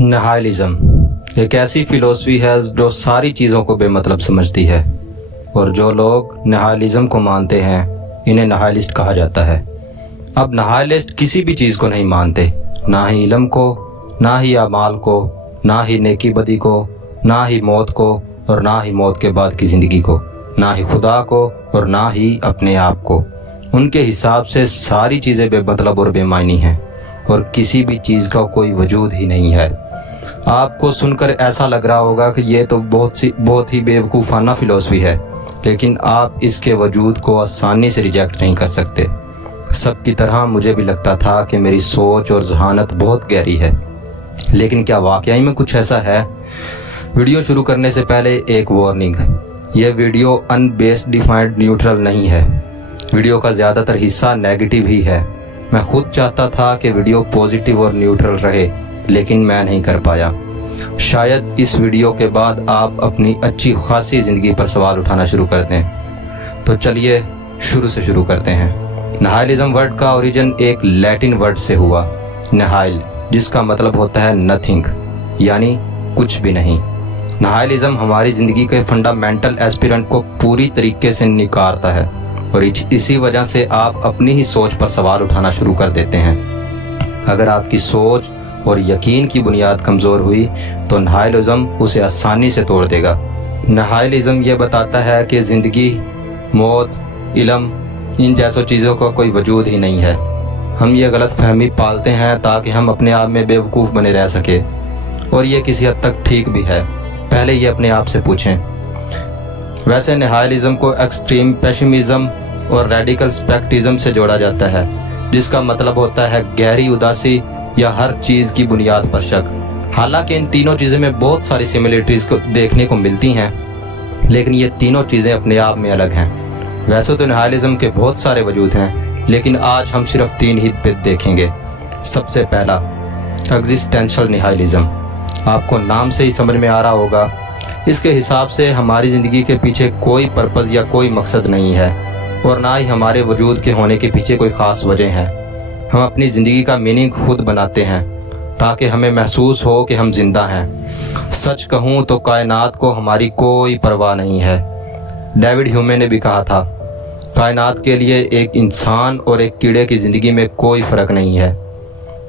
निहाइलिज़्म एक ऐसी फ़िलोसफी है जो सारी चीज़ों को बेमतलब समझती है, और जो लोग निहाइलिज़्म को मानते हैं इन्हें निहाइलिस्ट कहा जाता है। अब निहाइलिस्ट किसी भी चीज़ को नहीं मानते, ना ही इल्म को, ना ही अमाल को, ना ही नेकी बदी को, ना ही मौत को, और ना ही मौत के बाद की ज़िंदगी को, ना ही खुदा को, और ना ही अपने आप को। उनके हिसाब से सारी चीज़ें बेमतलब और बेमायनी हैं, और किसी भी चीज़ का कोई वजूद ही नहीं है। आपको सुनकर ऐसा लग रहा होगा कि ये तो बहुत ही बेवकूफ़ाना फ़िलोसफी है, लेकिन आप इसके वजूद को आसानी से रिजेक्ट नहीं कर सकते। सबकी तरह मुझे भी लगता था कि मेरी सोच और जहानत बहुत गहरी है, लेकिन क्या वाकई में कुछ ऐसा है? वीडियो शुरू करने से पहले एक वार्निंग, यह वीडियो अनबेस्ड डिफाइंड न्यूट्रल नहीं है। वीडियो का ज़्यादातर हिस्सा नेगेटिव ही है। मैं खुद चाहता था कि वीडियो पॉजिटिव और न्यूट्रल रहे, लेकिन मैं नहीं कर पाया। शायद इस वीडियो के बाद आप अपनी अच्छी खासी ज़िंदगी पर सवाल उठाना शुरू कर दें। तो चलिए शुरू से शुरू करते हैं। निहाइलिज़्म वर्ड का ओरिजिन एक लैटिन वर्ड से हुआ, निहाइल, जिसका मतलब होता है नथिंग, यानी कुछ भी नहीं। निहाइलिज़्म हमारी ज़िंदगी के फंडामेंटल एस्पिरेंट को पूरी तरीके से निकारता है, और इसी वजह से आप अपनी ही सोच पर सवाल उठाना शुरू कर देते हैं। अगर आपकी सोच और यकीन की बुनियाद कमज़ोर हुई तो निहाइलिज़्म उसे आसानी से तोड़ देगा। निहाइलिज़्म ये बताता है कि ज़िंदगी, मौत, इल्म, इन जैसों चीज़ों का कोई वजूद ही नहीं है। हम ये गलत फहमी पालते हैं ताकि हम अपने आप में बेवकूफ़ बने रह सके, और ये किसी हद तक ठीक भी है। पहले ये अपने आप से पूछें। वैसे निहाइलिज़्म को एक्सट्रीम पेसिमिज़्म और रेडिकल स्पेक्टिज़म से जोड़ा जाता है, जिसका मतलब होता है गहरी उदासी या हर चीज़ की बुनियाद पर शक। हालांकि इन तीनों चीज़ों में बहुत सारी सिमिलरिटीज़ को देखने को मिलती हैं, लेकिन ये तीनों चीज़ें अपने आप में अलग हैं। वैसे तो निहाइलिज़्म के बहुत सारे वजूद हैं, लेकिन आज हम सिर्फ 3 ही देखेंगे। सबसे पहला, एग्जिस्टेंशियल निहाइलिज़्म। आपको नाम से ही समझ में आ रहा होगा, इसके हिसाब से हमारी ज़िंदगी के पीछे कोई पर्पज़ या कोई मकसद नहीं है, और ना ही हमारे वजूद के होने के पीछे कोई ख़ास वजह है। हम अपनी ज़िंदगी का मीनिंग खुद बनाते हैं ताकि हमें महसूस हो कि हम ज़िंदा हैं। सच कहूँ तो कायनात को हमारी कोई परवाह नहीं है। डेविड ह्यूमे ने भी कहा था, कायनात के लिए एक इंसान और एक कीड़े की ज़िंदगी में कोई फ़र्क नहीं है,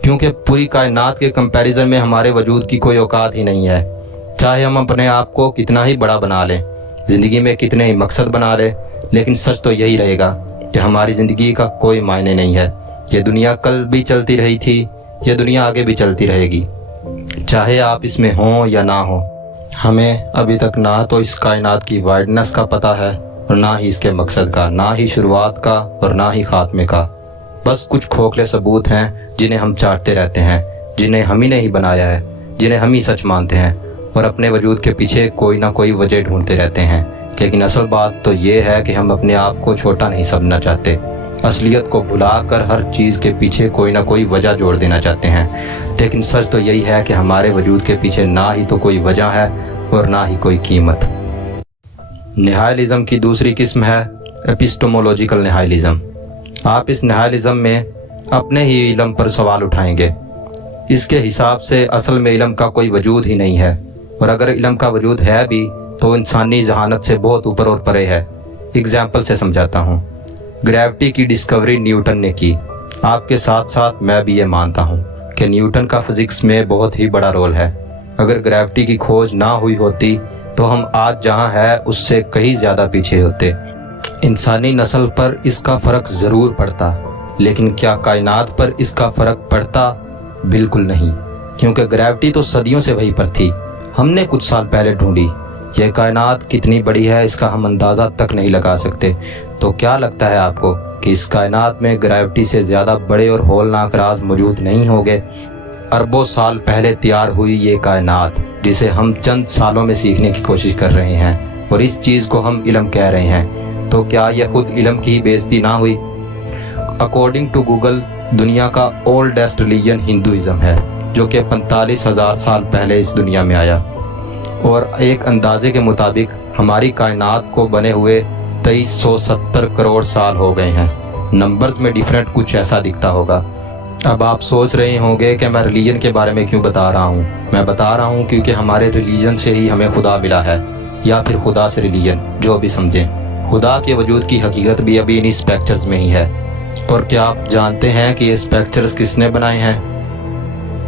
क्योंकि पूरी कायनात के कंपैरिजन में हमारे वजूद की कोई औकात ही नहीं है। चाहे हम अपने आप को कितना ही बड़ा बना लें, ज़िंदगी में कितने ही मकसद बना लें, लेकिन सच तो यही रहेगा कि हमारी ज़िंदगी का कोई मायने नहीं है। ये दुनिया कल भी चलती रही थी, ये दुनिया आगे भी चलती रहेगी, चाहे आप इसमें हों या ना हो। हमें अभी तक ना तो इस कायनात की वाइडनेस का पता है, और ना ही इसके मकसद का, ना ही शुरुआत का, और ना ही ख़ात्मे का। बस कुछ खोखले सबूत हैं जिन्हें हम चाटते रहते हैं, जिन्हें हम ही नहीं बनाया है, जिन्हें हम ही सच मानते हैं, और अपने वजूद के पीछे कोई ना कोई वजह ढूंढते रहते हैं। लेकिन असल बात तो ये है कि हम अपने आप को छोटा नहीं समझना चाहते। असलियत को भुलाकर हर चीज़ के पीछे कोई ना कोई वजह जोड़ देना चाहते हैं। लेकिन सच तो यही है कि हमारे वजूद के पीछे ना ही तो कोई वजह है, और ना ही कोई कीमत। निहाइलिज़्म की दूसरी किस्म है एपिस्टेमोलॉजिकल निहाइलिज़्म। आप इस निहाइलिज़्म में अपने ही इल्म पर सवाल उठाएंगे। इसके हिसाब से असल में इल्म का कोई वजूद ही नहीं है, और अगर इल्म का वजूद है भी तो इंसानी जहानत से बहुत ऊपर और परे है। एग्जाम्पल से समझाता हूँ। ग्रेविटी की डिस्कवरी न्यूटन ने की। आपके साथ साथ मैं भी ये मानता हूँ कि न्यूटन का फिज़िक्स में बहुत ही बड़ा रोल है। अगर ग्रेविटी की खोज ना हुई होती तो हम आज जहाँ हैं उससे कहीं ज़्यादा पीछे होते। इंसानी नस्ल पर इसका फ़र्क ज़रूर पड़ता, लेकिन क्या कायनात पर इसका फ़र्क पड़ता? बिल्कुल नहीं, क्योंकि ग्रेविटी तो सदियों से वहीं पर थी। हमने कुछ साल पहले ढूंढी। यह कायनात कितनी बड़ी है इसका हम अंदाज़ा तक नहीं लगा सकते। तो क्या लगता है आपको कि इस कायनात में ग्रेविटी से ज़्यादा बड़े और होलनाक राज मौजूद नहीं होंगे? अरबों साल पहले तैयार हुई ये कायनात, जिसे हम चंद सालों में सीखने की कोशिश कर रहे हैं, और इस चीज़ को हम इल्म कह रहे हैं, तो क्या यह खुद इल्म की ही बेइज्जती ना हुई? अकॉर्डिंग टू गूगल, दुनिया का ओल्डेस्ट रिलीजन हिंदुइज़्म है, जो कि 45,000 साल पहले इस दुनिया में आया, और एक अंदाजे के मुताबिक हमारी कायनात को बने हुए 2370 करोड़ साल हो गए हैं। नंबर्स में डिफरेंट कुछ ऐसा दिखता होगा। اب آپ سوچ رہے ہوں گے کہ میں ریلیجن کے بارے میں کیوں بتا رہا ہوں. میں بتا رہا ہوں کیونکہ ہمارے ریلیجن سے ہی ہمیں خدا ملا ہے، یا پھر خدا سے ریلیجن، جو بھی سمجھیں. خدا کے وجود کی حقیقت بھی ابھی انہی اسپیکچرز میں ہی ہے. اور کیا آپ جانتے ہیں کہ یہ اسپیکچرز کس نے بنائے ہیں؟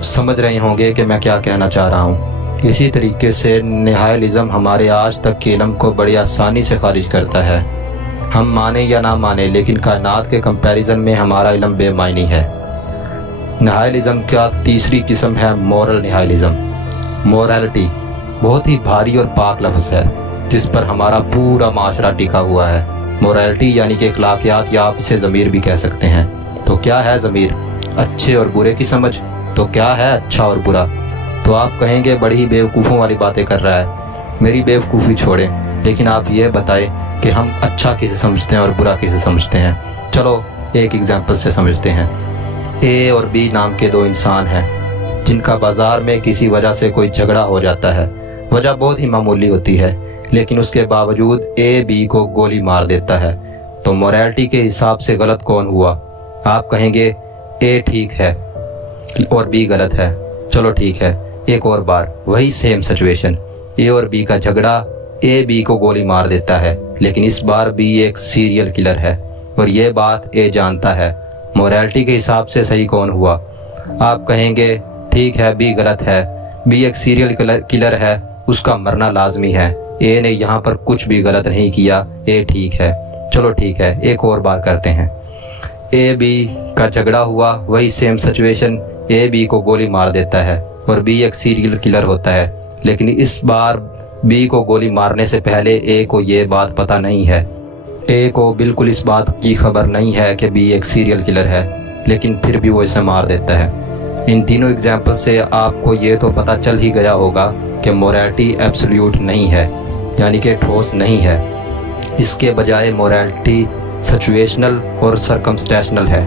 سمجھ رہے ہوں گے کہ میں کیا کہنا چاہ رہا ہوں. اسی طریقے سے نہائلزم ہمارے آج تک کے علم کو بڑی آسانی سے خارج کرتا ہے. ہم مانیں یا نہ مانیں، لیکن کائنات کے کمپیریزن میں ہمارا علم بے معنی ہے. نہائلزم کا تیسری قسم ہے مورل نہائلزم. مورالٹی بہت ہی بھاری اور پاک لفظ ہے جس پر ہمارا پورا معاشرہ ٹکا ہوا ہے. مورالٹی یعنی کہ اخلاقیات، یا آپ اسے ضمیر بھی کہہ سکتے ہیں. تو کیا ہے ضمیر؟ اچھے اور برے کی سمجھ. تو کیا ہے اچھا اور برا؟ تو آپ کہیں گے بڑی ہی بیوقوفوں والی باتیں کر رہا ہے. میری بیوقوفی چھوڑیں، لیکن آپ یہ بتائیں کہ ہم اچھا کسے سمجھتے ہیں اور برا کسے سمجھتے ہیں. چلو ایک ایگزامپل سے سمجھتے ہیں. اے اور بی نام کے دو انسان ہیں جن کا بازار میں کسی وجہ سے کوئی جھگڑا ہو جاتا ہے. وجہ بہت ہی معمولی ہوتی ہے، لیکن اس کے باوجود اے بی کو گولی مار دیتا ہے. تو مورالٹی کے حساب سے غلط کون ہوا؟ آپ کہیں گے اے ٹھیک ہے اور بی غلط ہے. چلو ٹھیک ہے، ایک اور بار وہی سیم سچویشن. اے اور بی کا جھگڑا، اے بی کو گولی مار دیتا ہے، لیکن اس بار بی ایک سیریل کلر ہے اور یہ بات اے جانتا ہے. مورالٹی کے حساب سے صحیح کون ہوا؟ آپ کہیں گے ٹھیک ہے، بی غلط ہے. بی ایک سیریل کلر ہے، اس کا مرنا لازمی ہے. اے نے یہاں پر کچھ بھی غلط نہیں کیا، اے ٹھیک ہے. چلو ٹھیک ہے، ایک اور بار کرتے ہیں. اے بی کا جھگڑا ہوا، وہی سیم سچویشن. اے بی کو گولی مار دیتا ہے اور بی ایک سیریل کلر ہوتا ہے، لیکن اس بار بی کو گولی مارنے سے پہلے اے کو یہ بات پتہ نہیں ہے. اے کو بالکل اس بات کی خبر نہیں ہے کہ بی ایک سیریل کلر ہے، لیکن پھر بھی وہ اسے مار دیتا ہے. ان تینوں ایگزامپل سے آپ کو یہ تو پتہ چل ہی گیا ہوگا کہ مورالٹی ایبسلیوٹ نہیں ہے، یعنی کہ ٹھوس نہیں ہے. اس کے بجائے مورالٹی سچویشنل اور سرکمسٹیشنل ہے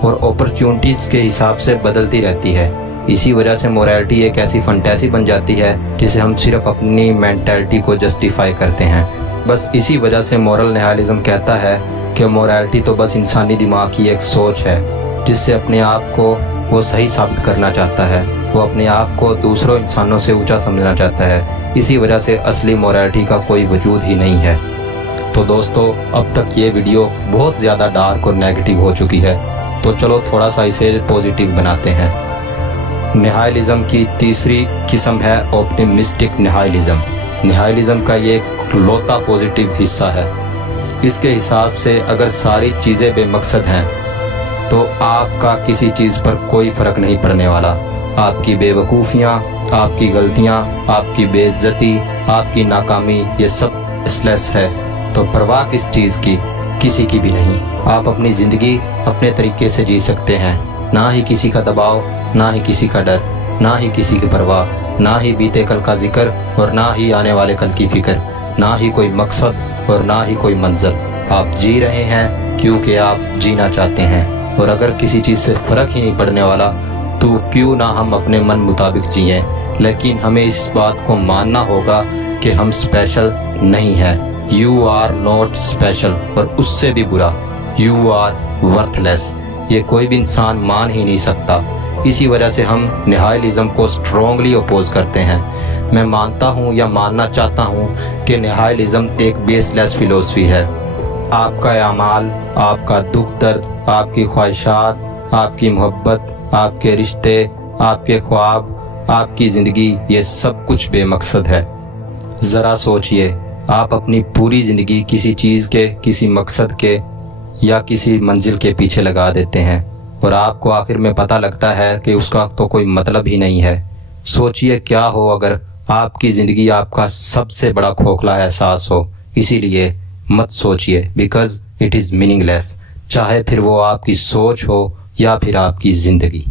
اور اپرچونٹیز کے حساب سے بدلتی رہتی ہے. اسی وجہ سے مورالٹی ایک ایسی فنٹیسی بن جاتی ہے جسے ہم صرف اپنی مینٹلٹی کو جسٹیفائی کرتے ہیں. بس اسی وجہ سے مورل نہائلزم کہتا ہے کہ مورالٹی تو بس انسانی دماغ کی ایک سوچ ہے جس سے اپنے آپ کو وہ صحیح ثابت کرنا چاہتا ہے. وہ اپنے آپ کو دوسروں انسانوں سے اونچا سمجھنا چاہتا ہے. اسی وجہ سے اصلی مورالٹی کا کوئی وجود ہی نہیں ہے. تو دوستو، اب تک یہ ویڈیو بہت زیادہ ڈارک اور نیگیٹو ہو چکی ہے، تو چلو تھوڑا سا اسے پوزیٹیو بناتے ہیں. نہائلزم کی تیسری قسم ہے آپٹیمسٹک نہائلزم. نہائلزم کا یہ اکلوتا پوزیٹیو حصہ ہے. اس کے حساب سے اگر ساری چیزیں بے مقصد ہیں تو آپ کا کسی چیز پر کوئی فرق نہیں پڑنے والا. آپ کی بے وقوفیاں، آپ کی غلطیاں، آپ کی بے عزتی، آپ کی ناکامی، یہ سب اسلیس ہے. تو پرواہ کس چیز کی؟ کسی کی بھی نہیں. آپ اپنی زندگی اپنے طریقے سے جی سکتے ہیں، نہ ہی کسی کا دباؤ، نہ ہی کسی کا ڈر، نہ ہی کسی کی پرواہ، نہ ہی بیتے کل کا ذکر اور نہ ہی آنے والے کل کی فکر، نہ ہی کوئی مقصد اور نہ ہی کوئی منزل. آپ جی رہے ہیں کیونکہ آپ جینا چاہتے ہیں. اور اگر کسی چیز سے فرق ہی نہیں پڑنے والا تو کیوں نہ ہم اپنے من مطابق جئیں. لیکن ہمیں اس بات کو ماننا ہوگا کہ ہم اسپیشل نہیں ہیں. You are not special. اور اس سے بھی برا، یو آر ورتھ لیس. یہ کوئی بھی انسان مان ہی نہیں سکتا. اسی وجہ سے ہم نہائلزم کو اسٹرانگلی اپوز کرتے ہیں. میں مانتا ہوں یا ماننا چاہتا ہوں کہ نہائلزم ایک بیس لیس فلسفی ہے. آپ کا اعمال، آپ کا دکھ درد، آپ کی خواہشات، آپ کی محبت، آپ کے رشتے، آپ کے خواب، آپ کی زندگی، یہ سب کچھ بے مقصد ہے. ذرا سوچئے، آپ اپنی پوری زندگی کسی چیز کے، کسی مقصد کے یا کسی منزل کے پیچھے لگا دیتے ہیں اور آپ کو آخر میں پتہ لگتا ہے کہ اس کا تو کوئی مطلب ہی نہیں ہے. سوچئے کیا ہو اگر آپ کی زندگی آپ کا سب سے بڑا کھوکھلا احساس ہو. اسی لیے مت سوچئے، بیکاز اٹ از میننگ لیس. چاہے پھر وہ آپ کی سوچ ہو یا پھر آپ کی زندگی.